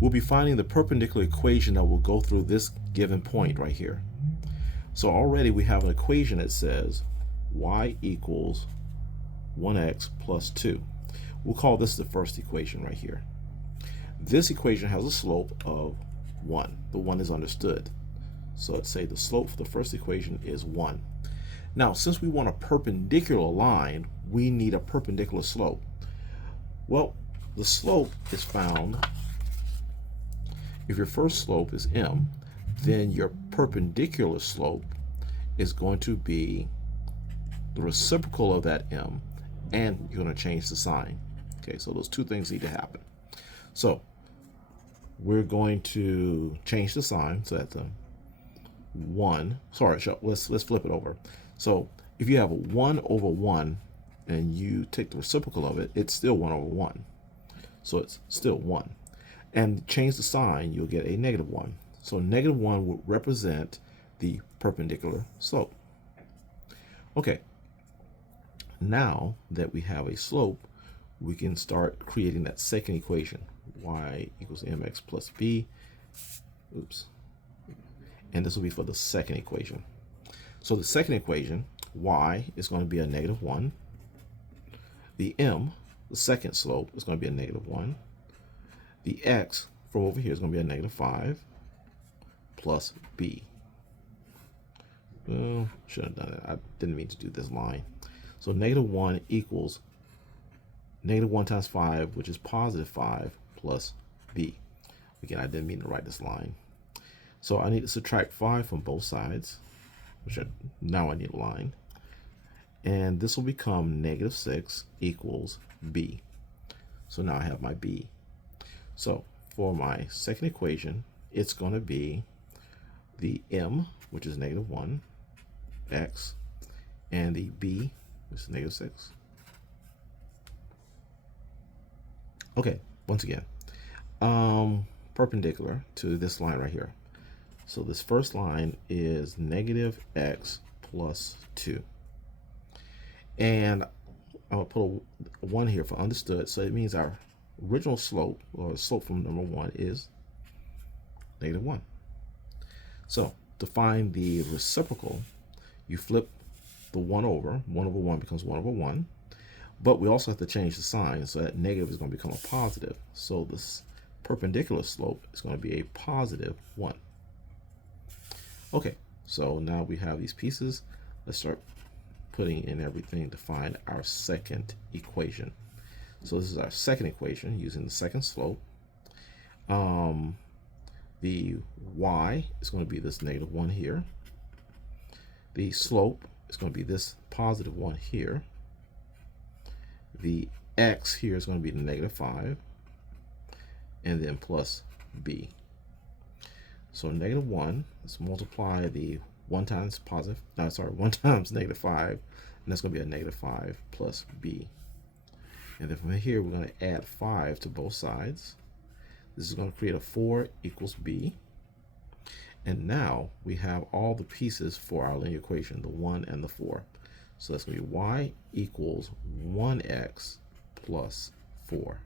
we'll be finding the perpendicular equation that will go through this given point right here. So already we have an equation that says y equals 1x plus 2. We'll call this the first equation right here. This equation has a slope of 1. The 1 is understood. So let's say the slope for the first equation is 1. Now, since we want a perpendicular line, we need a perpendicular slope. Well, the slope is found if your first slope is m, then your perpendicular slope is going to be the reciprocal of that m, and you're going to change the sign. Okay, so those two things need to happen. So we're going to change the sign so that the 1, sorry, let's flip it over. So if you have a 1 over 1 and you take the reciprocal of it, it's still 1 over 1. So it's still 1. And change the sign, you'll get a -1. So -1 would represent the perpendicular slope. Okay, now that we have a slope, we can start creating that second equation, y equals mx plus b. Oops. And this will be for the second equation. So the second equation, y is going to be a -1. The m, the second slope, is going to be a -1. The x from over here is going to be a -5 plus b. Should have done it. I didn't mean to do this line. So -1 equals -1 times 5, which is +5 plus b. Again, I didn't mean to write this line. So I need to subtract 5 from both sides, now I need a line. And this will become -6 equals b. So now I have my b. So for my second equation, it's going to be the m, which is -1, x, and the b, which is -6. Okay, once again, perpendicular to this line right here. So this first line is -x plus 2. And I'll put a 1 here for understood. So it means our original slope, or slope from number 1, is -1. So to find the reciprocal, you flip the 1 over. 1 over 1 becomes 1 over 1. But we also have to change the sign, so that negative is going to become a positive. So this perpendicular slope is going to be a +1. Okay, so now we have these pieces. Let's start putting in everything to find our second equation. So this is our second equation using the second slope. The y is going to be this -1 here. The slope is going to be this +1 here. The x here is going to be the -5, and then plus b. So -1, let's multiply the 1 times -5, and that's going to be a -5 plus b. And then from here, we're going to add 5 to both sides. This is going to create a 4 equals b. And now we have all the pieces for our linear equation, the 1 and the 4. So that's going to be y equals 1x plus 4.